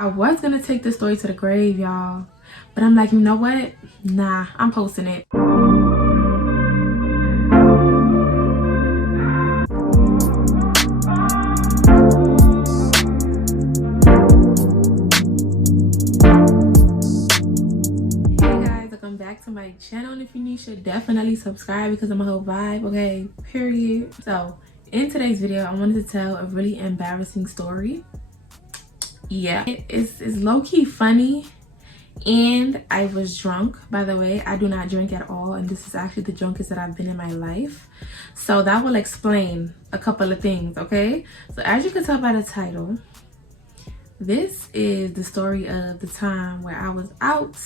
I was gonna take this story to the grave, y'all, but I'm like, you know what? Nah, I'm posting it. Back to my channel, and if you're new, you should definitely subscribe because I'm a whole vibe, okay, period. So in today's video, I wanted to tell a really embarrassing story. Yeah, it's low-key funny, and I was drunk. By the way, I do not drink at all, and this is actually the drunkest that I've been in my life, so that will explain a couple of things, okay? So as you can tell by the title, this is the story of the time where I was out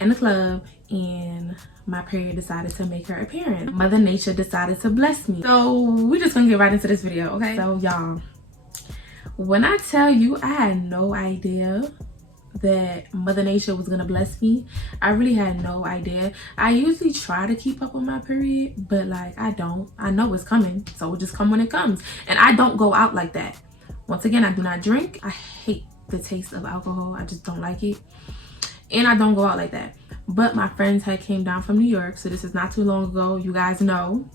in the club and my period decided to make her appearance. Mother Nature decided to bless me. So we're just gonna get right into this video, okay? So y'all, when I tell you I had no idea that Mother Nature was gonna bless me, I really had no idea. I usually try to keep up with my period, but like I don't. I know it's coming, so it'll just come when it comes. And I don't go out like that. Once again, I do not drink. I hate the taste of alcohol. I just don't like it. And I don't go out like that. But my friends had came down from New York, so this is not too long ago. You guys know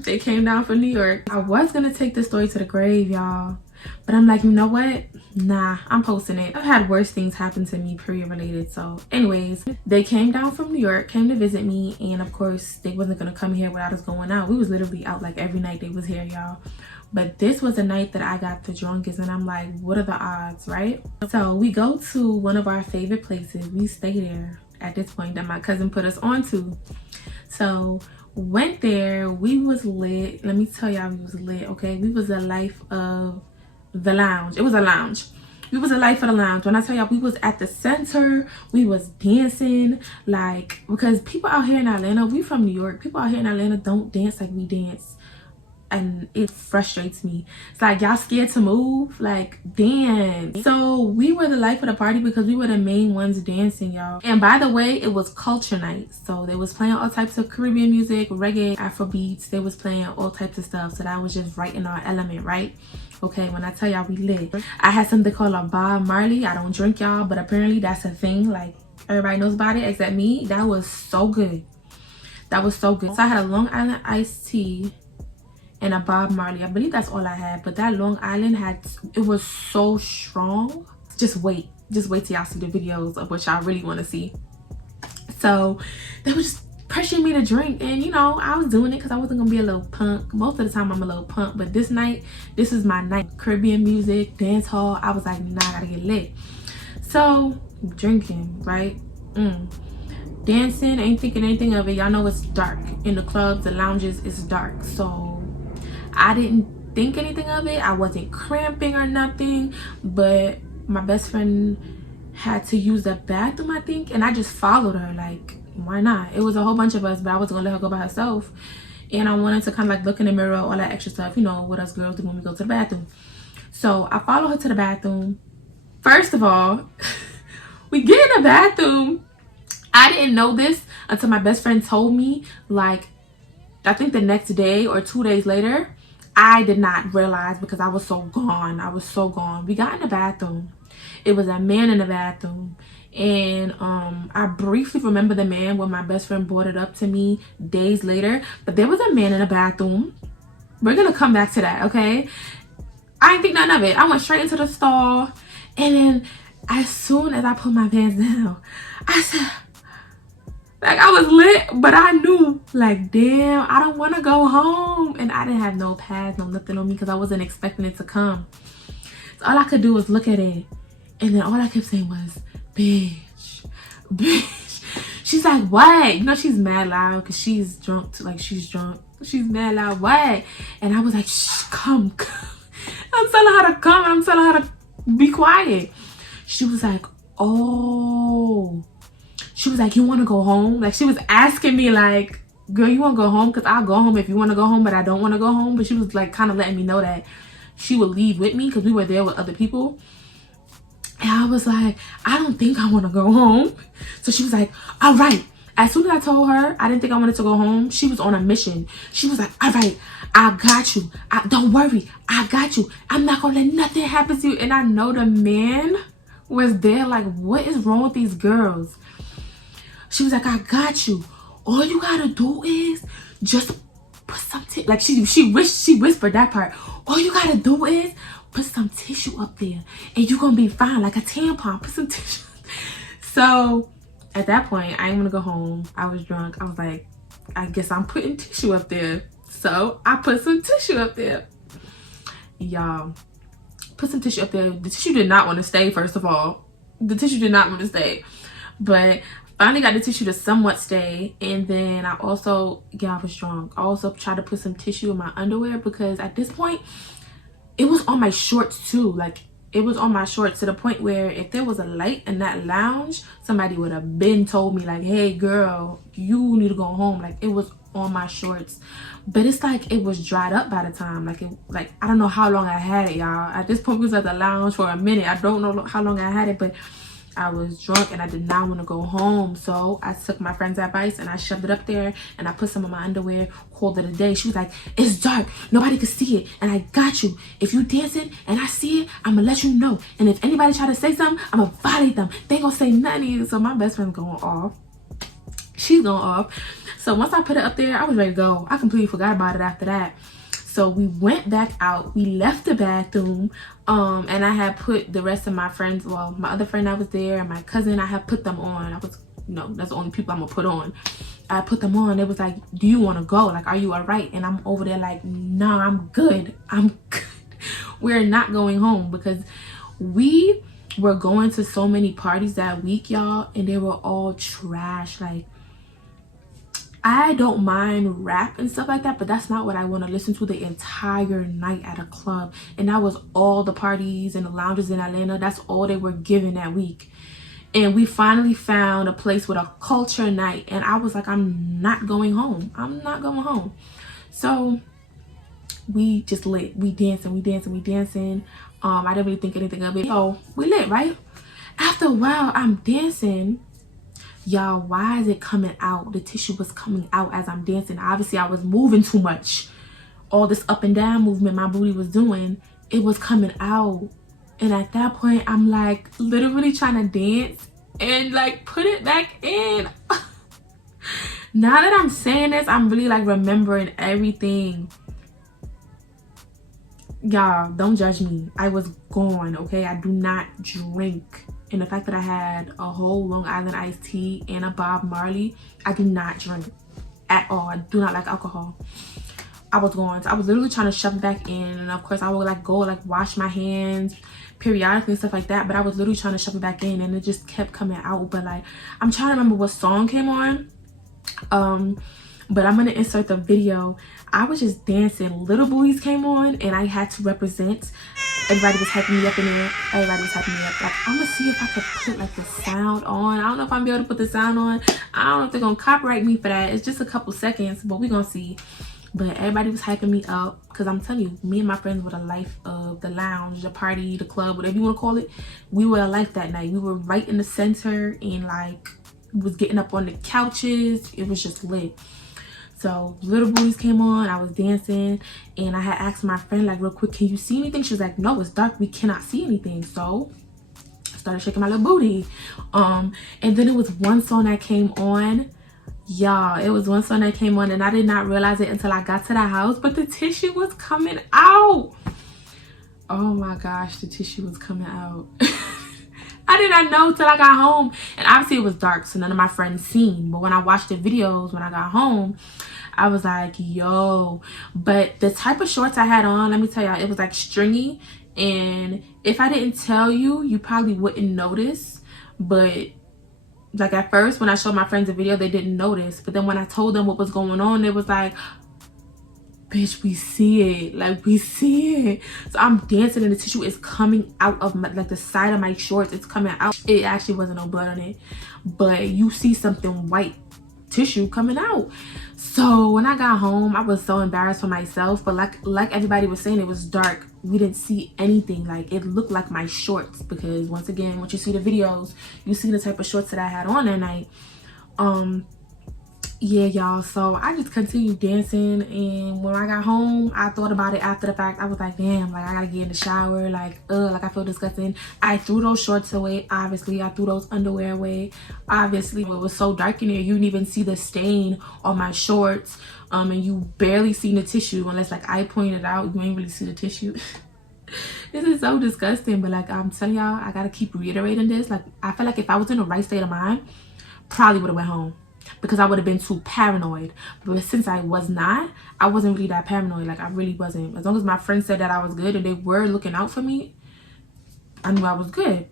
they came down from New York. I was gonna take this story to the grave, y'all, but I'm like, you know what? Nah, I'm posting it. I've had worse things happen to me period related. So anyways, they came down from New York, came to visit me, and of course they wasn't gonna come here without us going out. We was literally out like every night they was here, y'all. But this was the night that I got the drunkest, and I'm like, what are the odds, right? So we go to one of our favorite places. We stay there at this point that my cousin put us on to. So went there, we was lit. Let me tell y'all, we was lit, okay? We was the life of the lounge. It was a lounge. We was the life of the lounge. When I tell y'all, we was at the center, we was dancing, like, because people out here in Atlanta, we from New York, people out here in Atlanta don't dance like we dance. And it frustrates me. It's like, y'all scared to move, like dance. So we were the life of the party because we were the main ones dancing, y'all. And by the way, it was culture night, so they was playing all types of Caribbean music, reggae, Afro beats. They was playing all types of stuff, so that was just right in our element, right? Okay, when I tell y'all we lit, I had something called a Bob Marley. I don't drink, y'all, but apparently that's a thing. Like, everybody knows about it except me. That was so good. That was so good. So I had a Long Island iced tea and a Bob Marley. I believe that's all I had, but that Long Island it was so strong. Just wait till y'all see the videos of what y'all really want to see. So they were just pressuring me to drink, and you know, I was doing it because I wasn't gonna be a little punk. Most of the time I'm a little punk, but this night, this is my night. Caribbean music, dance hall. I was like, nah, I gotta get lit. So drinking, right? Dancing, ain't thinking anything of it. Y'all know it's dark in the clubs, the lounges, it's dark. So I didn't think anything of it. I wasn't cramping or nothing, but my best friend had to use the bathroom, I think, and I just followed her. Like, why not? It was a whole bunch of us, but I wasn't gonna let her go by herself. And I wanted to kind of like look in the mirror, all that extra stuff, you know, what us girls do when we go to the bathroom. So I follow her to the bathroom. First of all, we get in the bathroom. I didn't know this until my best friend told me, like, I think the next day or 2 days later. I did not realize because I was so gone. I was so gone. We got in the bathroom. It was a man in the bathroom. And I briefly remember the man when my best friend brought it up to me days later. But there was a man in the bathroom. We're going to come back to that, okay? I didn't think none of it. I went straight into the stall. And then as soon as I put my pants down, I said, like, I was lit, but I knew, like, damn, I don't want to go home. And I didn't have no pads, no nothing on me because I wasn't expecting it to come. So all I could do was look at it. And then all I kept saying was, bitch, bitch. She's like, what? You know, she's mad loud because she's drunk. Like, she's drunk. She's mad loud. What? And I was like, shh, come. I'm telling her to come. I'm telling her to be quiet. She was like, oh. She was like, you want to go home? Like, she was asking me, like, girl, you want to go home? Because I'll go home if you want to go home, but I don't want to go home. But she was, like, kind of letting me know that she would leave with me because we were there with other people. And I was like, I don't think I want to go home. So she was like, all right, As soon as I told her I didn't think I wanted to go home, she was on a mission. She was like, all right, I got you. Don't worry, I got you. I'm not gonna let nothing happen to you. And I know the man was there like, what is wrong with these girls? She was like, I got you. All you gotta do is just put some like she whispered that part. All you gotta do is put some tissue up there and you're gonna be fine, like a tampon. Put some tissue. So at that point, I didn't want to go home. I was drunk. I was like, I guess I'm putting tissue up there. So I put some tissue up there. Y'all, put some tissue up there. The tissue did not want to stay, first of all. The tissue did not want to stay. But finally got the tissue to somewhat stay. And then I also, I was drunk. I also tried to put some tissue in my underwear because at this point, it was on my shorts too. Like, it was on my shorts to the point where if there was a light in that lounge, somebody would have been told me like, hey girl, you need to go home. Like, it was on my shorts. But it's like it was dried up by the time. Like I don't know how long I had it, y'all. At this point, we was at the lounge for a minute. I don't know how long I had it, but I was drunk and I did not want to go home. So I took my friend's advice and I shoved it up there and I put some of my underwear, called it a day. She was like, it's dark, nobody can see it, and I got you. If you dancing and I see it, I'm gonna let you know. And if anybody try to say something, I'm gonna violate them. They gonna say nothing to you. So my best friend's going off. She's going off. So once I put it up there, I was ready to go. I completely forgot about it after that. So we went back out, we left the bathroom, and I had put the rest of my friends, well, my other friend that was there and my cousin, I had put them on. I was, that's the only people I'm gonna put on. I put them on. It was like, do you want to go? Like, are you all right? And I'm over there like, no, I'm good. I'm good. We're not going home because we were going to so many parties that week, y'all, and they were all trash. Like, I don't mind rap and stuff like that, but that's not what I want to listen to the entire night at a club. And that was all the parties and the lounges in Atlanta. That's all they were giving that week. And we finally found a place with a culture night. And I was like, I'm not going home. I'm not going home. So we just lit. We dancing. I didn't really think anything of it. So we lit, right? After a while, I'm dancing. Y'all, why is it coming out? The tissue was coming out as I'm dancing. Obviously, I was moving too much. All this up and down movement my booty was doing, it was coming out. And at that point, I'm like literally trying to dance and like put it back in. Now that I'm saying this, I'm really like remembering everything. Y'all, don't judge me. I was gone, okay? I do not drink. And the fact that I had a whole Long Island iced tea and a Bob Marley, I do not drink at all. I do not like alcohol. I was going. So I was literally trying to shove it back in. And of course, I would like go like wash my hands periodically and stuff like that. But I was literally trying to shove it back in and it just kept coming out. But like, I'm trying to remember what song came on. But I'm going to insert the video. I was just dancing. Little Booties came on and I had to represent. Everybody was hyping me up in there. Everybody was hyping me up. Like, I'm gonna see if I could put like the sound on. I don't know if I'm gonna be able to put the sound on. I don't know if they're gonna copyright me for that. It's just a couple seconds, but we're gonna see. But everybody was hyping me up because I'm telling you, me and my friends were the life of the lounge, the party, the club, whatever you want to call it. We were a life that night. We were right in the center and like was getting up on the couches. It was just lit. So Little Booties came on, I was dancing, and I had asked my friend like real quick, can you see anything? She was like, no, it's dark, we cannot see anything. So I started shaking my little booty. And then it was one song that came on. Y'all, it was one song that came on and I did not realize it until I got to the house, but the tissue was coming out. Oh my gosh, the tissue was coming out. I did not know till I got home. And obviously it was dark, so none of my friends seen. But when I watched the videos when I got home, I was like, yo. But the type of shorts I had on, let me tell y'all, it was like stringy. And if I didn't tell you, you probably wouldn't notice. But like at first, when I showed my friends the video, they didn't notice. But then when I told them what was going on, they was like, bitch, we see it. Like, we see it. So I'm dancing and the tissue is coming out of my, like the side of my shorts. It's coming out. It actually wasn't no blood on it, but you see something white tissue coming out. So when I got home, I was so embarrassed for myself. But like everybody was saying, it was dark. We didn't see anything. Like, it looked like my shorts, because once again, once you see the videos, you see the type of shorts that I had on that night. yeah, y'all, so I just continued dancing, and when I got home I thought about it after the fact. I was like, damn, like I gotta get in the shower, like like I feel disgusting. I threw those shorts away, obviously. I threw those underwear away, obviously. It was so dark in there, you didn't even see the stain on my shorts, and you barely seen the tissue unless like I pointed out. You ain't really see the tissue. This is so disgusting, but like I'm telling y'all, I gotta keep reiterating this. Like I feel like if I was in the right state of mind, probably would have went home, because I would have been too paranoid. But since I was not, I wasn't really that paranoid. Like I really wasn't. As long as my friends said that I was good and they were looking out for me, I knew I was good.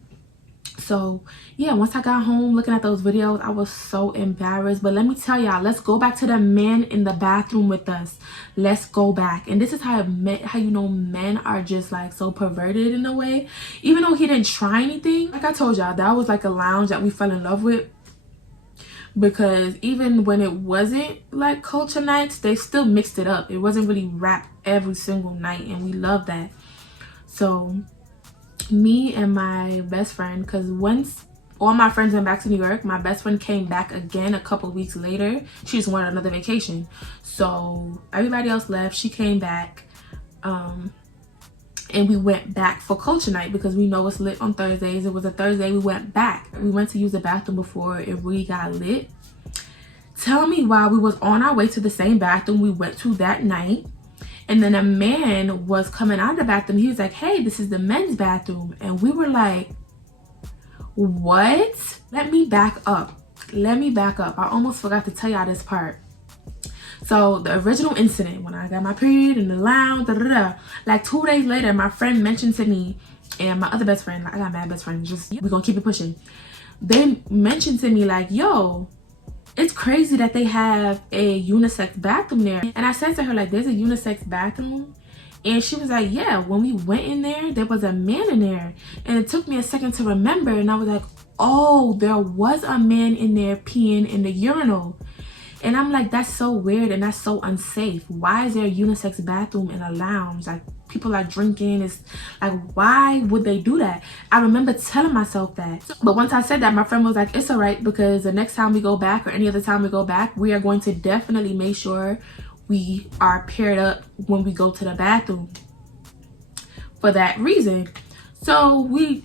So yeah, once I got home looking at those videos, I was so embarrassed. But let me tell y'all, let's go back to the man in the bathroom with us. Let's go back. And this is how you know men are just like so perverted in a way. Even though he didn't try anything, like I told y'all, that was like a lounge that we fell in love with, because even when it wasn't like culture nights, they still mixed it up. It wasn't really rap every single night, and we loved that. So me and my best friend, because once all my friends went back to New York, my best friend came back again a couple weeks later. She just wanted another vacation, so everybody else left. She came back, and we went back for culture night because we know it's lit on Thursdays. It was a Thursday. We went back. We went to use the bathroom before it really got lit. Tell me why we was on our way to the same bathroom we went to that night, and then a man was coming out of the bathroom. He was like, hey, this is the men's bathroom. And we were like, what? Let me back up. I almost forgot to tell y'all this part. So the original incident, when I got my period in the lounge, like 2 days later, my friend mentioned to me, and my other best friend, I got mad best friend, just we're gonna keep it pushing. They mentioned to me like, yo, it's crazy that they have a unisex bathroom there. And I said to her, like, there's a unisex bathroom? And she was like, yeah, when we went in there was a man in there. And it took me a second to remember, and I was like, oh, there was a man in there peeing in the urinal. And I'm like, that's so weird and that's so unsafe. Why is there a unisex bathroom in a lounge? Like, people are drinking. It's like, why would they do that? I remember telling myself that. But once I said that, my friend was like, it's all right, because the next time we go back, or any other time we go back, we are going to definitely make sure we are paired up when we go to the bathroom for that reason. So we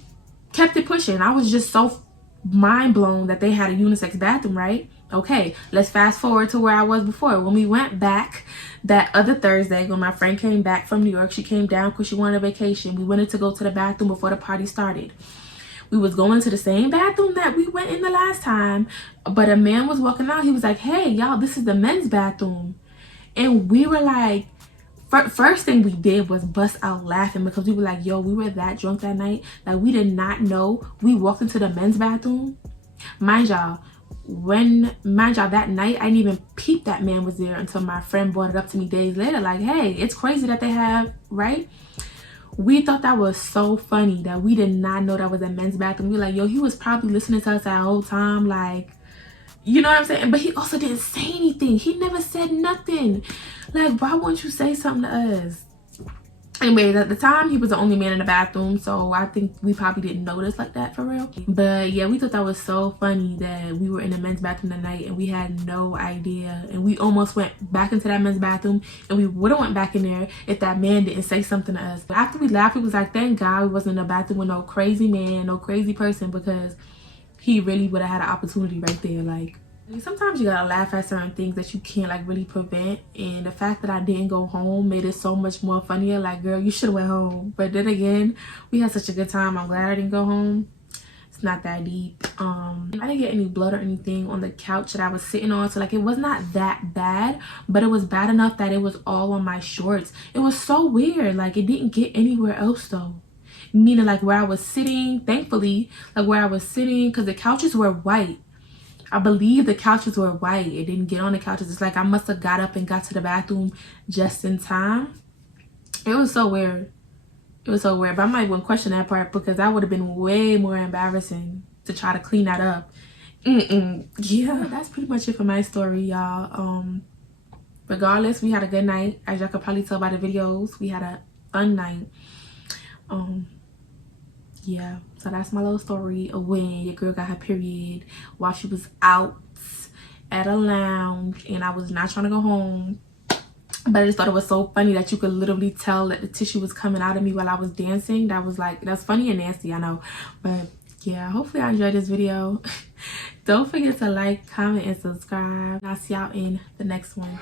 kept it pushing. I was just so mind blown that they had a unisex bathroom, right? Okay, let's fast forward to where I was before. When we went back that other Thursday, when my friend came back from New York, she came down because she wanted a vacation. We wanted to go to the bathroom before the party started. We was going to the same bathroom that we went in the last time, but a man was walking out. He was like, hey, y'all, this is the men's bathroom. And we were like, first thing we did was bust out laughing, because we were like, yo, we were that drunk that night that we did not know. We walked into the men's bathroom. Mind y'all, that night I didn't even peep that man was there until my friend brought it up to me days later, like, hey, it's crazy that they have, right? We thought that was so funny that we did not know that was a men's bathroom. We were like, yo, he was probably listening to us that whole time, like, you know what I'm saying? But he also didn't say anything. He never said nothing. Like, why won't you say something to us? Anyways, at the time, he was the only man in the bathroom, so I think we probably didn't notice like that for real. But yeah, we thought that was so funny that we were in the men's bathroom that night and we had no idea. And we almost went back into that men's bathroom, and we would have went back in there if that man didn't say something to us. But after we laughed, we was like, thank God we wasn't in the bathroom with no crazy man, no crazy person, because he really would have had an opportunity right there. Like, sometimes you gotta laugh at certain things that you can't like really prevent, and the fact that I didn't go home made it so much more funnier. Like, girl, you should have went home. But then again, we had such a good time. I'm glad I didn't go home. It's not that deep. I didn't get any blood or anything on the couch that I was sitting on, so like, it was not that bad, but it was bad enough that it was all on my shorts. It was so weird. Like, it didn't get anywhere else though, meaning like where I was sitting, thankfully, like where I was sitting, because the couches were white. I believe the couches were white. It didn't get on the couches. It's like I must have got up and got to the bathroom just in time. It was so weird. It was so weird. But I might wouldn't question that part, because that would have been way more embarrassing to try to clean that up. Yeah, that's pretty much it for my story, y'all. Regardless, we had a good night. As y'all could probably tell by the videos, we had a fun night. Yeah, so that's my little story of when your girl got her period while she was out at a lounge and I was not trying to go home, but I just thought it was so funny that you could literally tell that the tissue was coming out of me while I was dancing. That was like, that's funny and nasty, I know. But yeah, hopefully I enjoyed this video. Don't forget to like, comment, and subscribe. I'll see y'all in the next one.